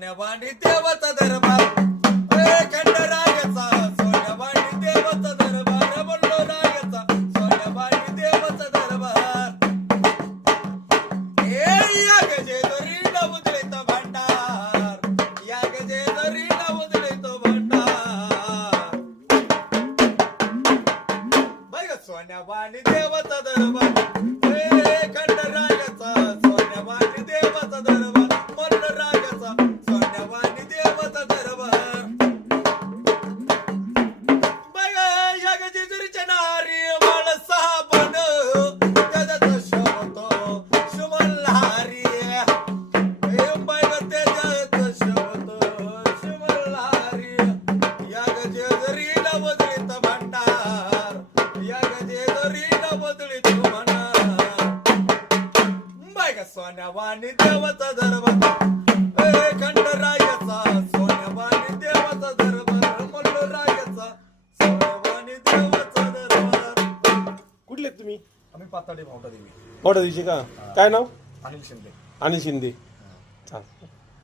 सोन्यावाणी देवाचा दरबार खंडरायाचा सोन्यावाणी देवाचा दरबार म्हणलो रायाचा सोन्यावाणी देवाचा दरबार या गजेदरी नवदलित भांडार या गजेदरी नवदलित भांडार बघ सोन्यावाणी देवाचा दरबार खंडरायाचा सोन्यावाणी देवाचा दरबार म्हणलो रायाचा सोन्यावाणी देवाचा दरबार बघ या गजेदरीच्या नारी माणसा बन त्याचा शब्द शुमल्हारी बघ त्याचा शब्द शुमल्हारी या गजेदरी नवदलित भांडार या गजेदरी नवदलित भांडार बघ सोन्यावाणी देवाचा दरबार खंडरायाचा सोन्यावाणी देवाचा दरबार म्हणलो रायाचा सोन्यावाणी देवाचा दरबार कुठले आहेत तुम्ही? आम्ही पाताडे भावटा देवी मोठा दिवशी का? काय नाव? अनिल शिंदे अनिल शिंदे. चाल.